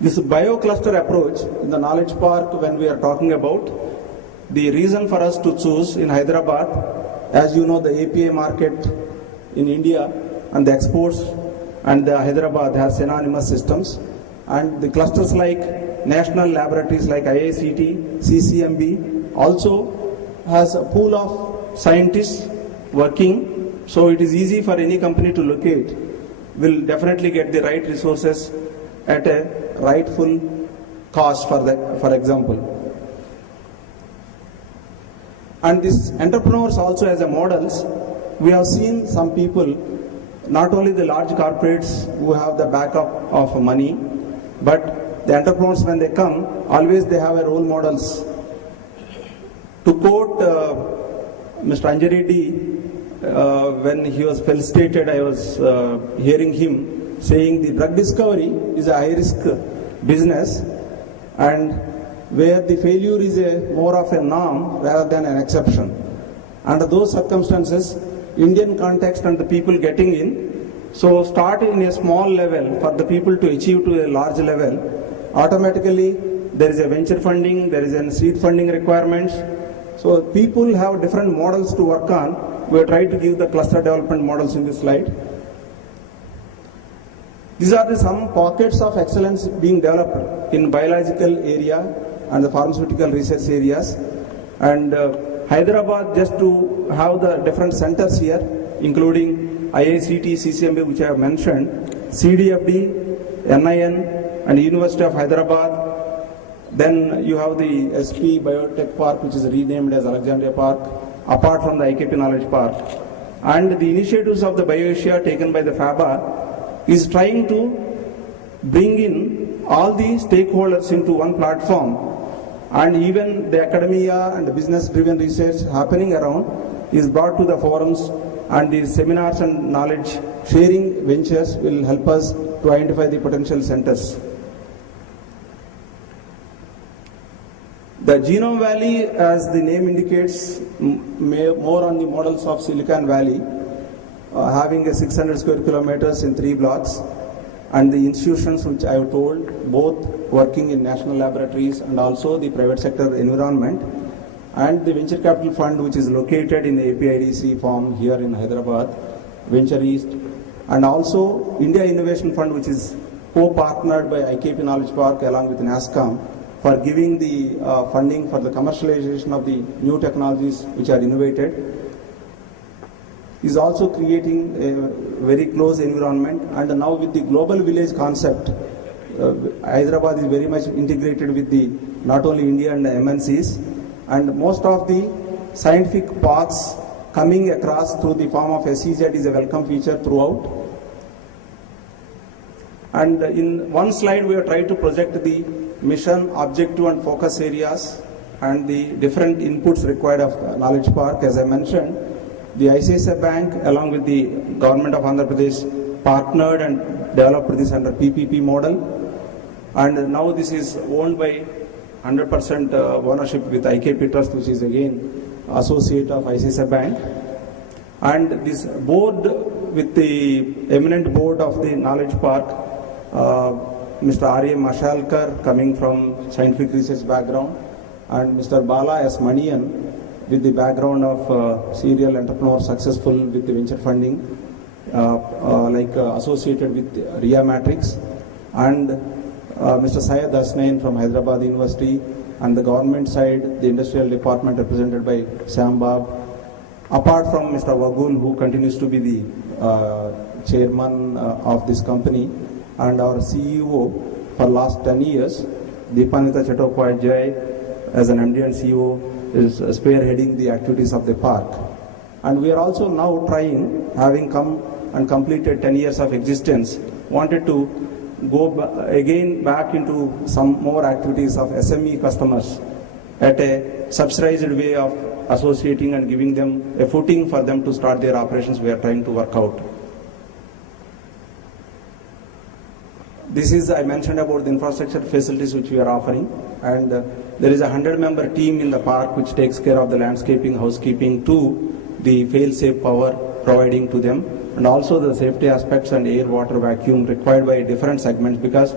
This bio-cluster approach in the Knowledge Park, when we are talking about, the reason for us to choose in Hyderabad, as you know, the API market in India and the exports and the Hyderabad has synonymous systems, and the clusters like national laboratories like IICT, CCMB also has a pool of scientists working, so it is easy for any company to locate, will definitely get the right resources at a rightful cost for example. And these entrepreneurs also as a models, we have seen some people, not only the large corporates who have the backup of money, but the entrepreneurs when they come, always they have a role models. To quote Mr. Anjari D, when he was felicitated, I was hearing him saying the drug discovery is a high risk business, and where the failure is more of a norm rather than an exception. Under those circumstances, Indian context and the people getting in, so start in a small level for the people to achieve to a large level, automatically there is a venture funding, there is a seed funding requirements. So people have different models to work on. We have tried to give the cluster development models in this slide. These are some pockets of excellence being developed in biological area and the pharmaceutical research areas. And Hyderabad, just to have the different centers here, including IICT, CCMB, which I have mentioned, CDFD, NIN, and University of Hyderabad. Then you have the SP Biotech Park, which is renamed as Alexandria Park, apart from the IKP Knowledge Park. And the initiatives of the BioAsia taken by the FABA is trying to bring in all the stakeholders into one platform, and even the academia and the business-driven research happening around is brought to the forums, and these seminars and knowledge sharing ventures will help us to identify the potential centers. The Genome Valley, as the name indicates, more on the models of Silicon Valley, having a 600 square kilometers in 3 blocks, and the institutions which I have told, both working in national laboratories and also the private sector environment, and the venture capital fund which is located in the APIDC farm here in Hyderabad, Venture East, and also India Innovation Fund, which is co-partnered by IKP Knowledge Park along with NASCOM for giving the funding for the commercialization of the new technologies which are innovated, is also creating a very close environment. And now with the global village concept, Hyderabad is very much integrated with the not only India and the MNCs, and most of the scientific paths coming across through the form of SEZ is a welcome feature throughout. And in one slide we have tried to project the mission, objective and focus areas and the different inputs required of Knowledge Park. As I mentioned, the ICICI Bank along with the government of Andhra Pradesh partnered and developed this under PPP model, and now this is owned by 100% ownership with IKP Trust, which is again associate of ICICI Bank. And this board with the eminent board of the Knowledge Park, Mr. R.A. Mashalkar coming from scientific research background, and Mr. Bala S. Manian with the background of serial entrepreneur, successful with the venture funding, associated with RIA Matrix, and Mr. Syed Hasnain from Hyderabad University, and the government side, the industrial department represented by Sam Bab, apart from Mr. Wagul, who continues to be the chairman of this company, and our CEO for last 10 years, Deepanita Chattopadhyay, as an MD and CEO, is spearheading the activities of the park. And we are also now trying, having come and completed 10 years of existence, wanted to go again back into some more activities of SME customers at a subsidized way of associating and giving them a footing for them to start their operations. We are trying to work out. This is, I mentioned about the infrastructure facilities which we are offering, and there is a 100-member team in the park which takes care of the landscaping, housekeeping to the fail-safe power providing to them, and also the safety aspects and air, water, vacuum required by different segments, because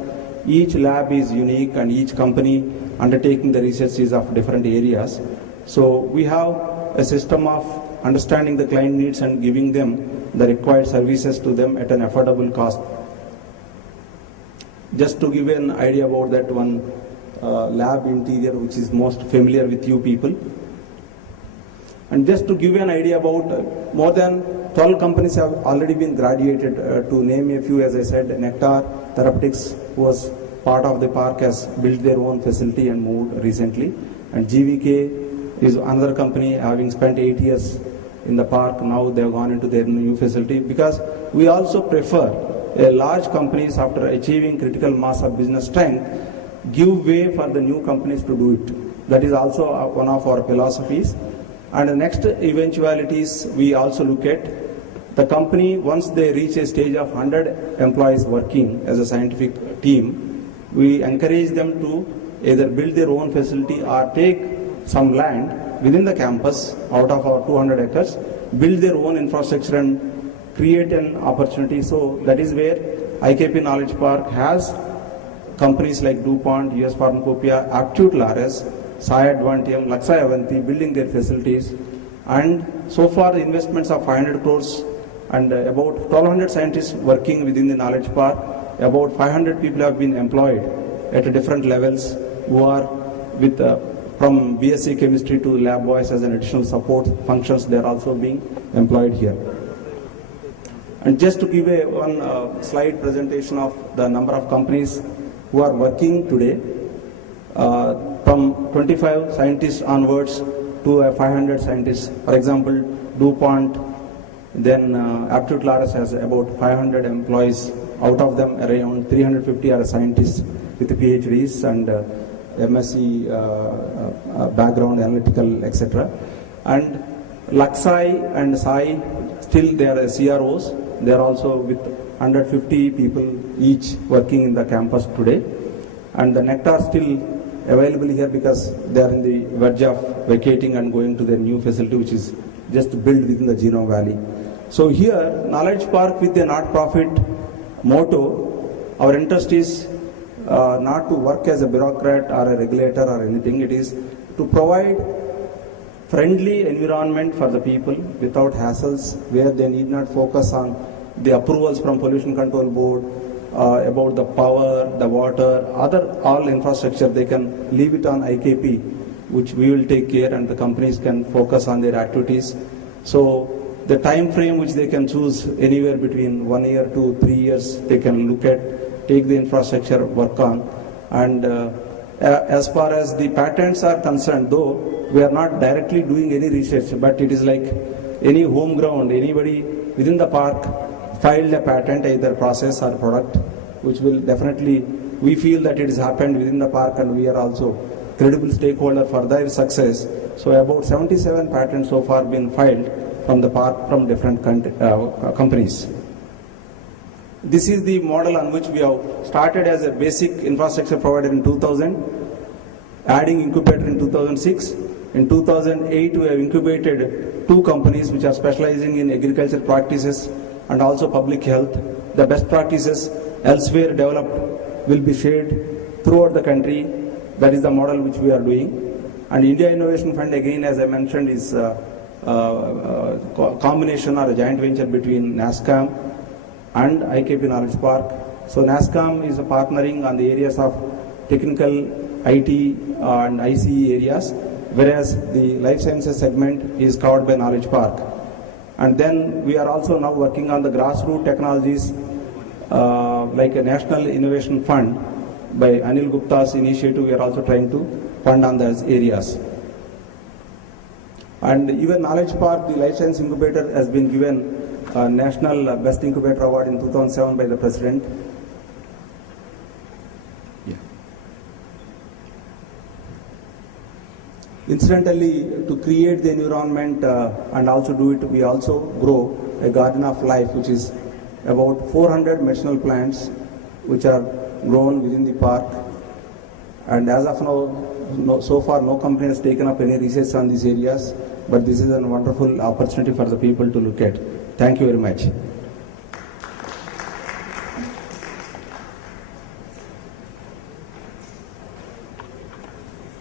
each lab is unique and each company undertaking the research is of different areas. So we have a system of understanding the client needs and giving them the required services to them at an affordable cost. Just to give an idea about that one lab interior, which is most familiar with you people. And just to give you an idea about more than 12 companies have already been graduated. To name a few, as I said, Nectar Therapeutics was part of the park, has built their own facility and moved recently. And GVK is another company having spent 8 years in the park. Now they have gone into their new facility, because we also prefer large companies, after achieving critical mass of business strength, give way for the new companies to do it. That is also one of our philosophies. And the next eventualities we also look at the company, once they reach a stage of 100 employees working as a scientific team, we encourage them to either build their own facility or take some land within the campus out of our 200 acres, build their own infrastructure and create an opportunity. So that is where IKP Knowledge Park has companies like DuPont, US Pharmacopoeia, Aptitude Lares, Sai Advantium, Laksai Avanti building their facilities. And so far the investments of 500 crores and about 1200 scientists working within the Knowledge Park. About 500 people have been employed at different levels who are with from BSc chemistry to lab boys as an additional support functions. They are also being employed here. And just to give a one slide presentation of the number of companies who are working today, from 25 scientists onwards to 500 scientists. For example, DuPont, then Aptitude Lares has about 500 employees. Out of them, around 350 are scientists with PhDs and MSc background, analytical, etc. And Laksai and Sai, still they are CROs. They are also with 150 people each working in the campus today. And the Nectar still available here because they are in the verge of vacating and going to their new facility, which is just built within the Genome Valley. So here, Knowledge Park with a not-profit motto, our interest is not to work as a bureaucrat or a regulator or anything. It is to provide friendly environment for the people without hassles, where they need not focus on the approvals from Pollution Control Board, about the power, the water, all infrastructure. They can leave it on IKP, which we will take care, and the companies can focus on their activities. So the time frame which they can choose, anywhere between 1 year to 3 years, they can look at, take the infrastructure, work on. And as far as the patents are concerned, though we are not directly doing any research, but it is like any home ground, anybody within the park filed a patent, either process or product, which will definitely, we feel that it has happened within the park and we are also credible stakeholder for their success. So about 77 patents so far been filed from the park from different companies. This is the model on which we have started as a basic infrastructure provider in 2000, adding incubator in 2006. In 2008 we have incubated 2 companies which are specializing in agriculture practices and also public health. The best practices elsewhere developed will be shared throughout the country. That is the model which we are doing. And India Innovation Fund, again, as I mentioned, is a combination or a joint venture between NASSCOM and IKP Knowledge Park. So NASSCOM is partnering on the areas of technical, IT and ICE areas, whereas the life sciences segment is covered by Knowledge Park. And then we are also now working on the grassroots technologies, like a National Innovation Fund by Anil Gupta's initiative. We are also trying to fund on those areas. And even Knowledge Park, the Life Science Incubator, has been given a National Best Incubator Award in 2007 by the President. Incidentally, to create the environment and also do it, we also grow a garden of life, which is about 400 medicinal plants which are grown within the park. And as of now, so far no company has taken up any research on these areas, but this is a wonderful opportunity for the people to look at. Thank you very much.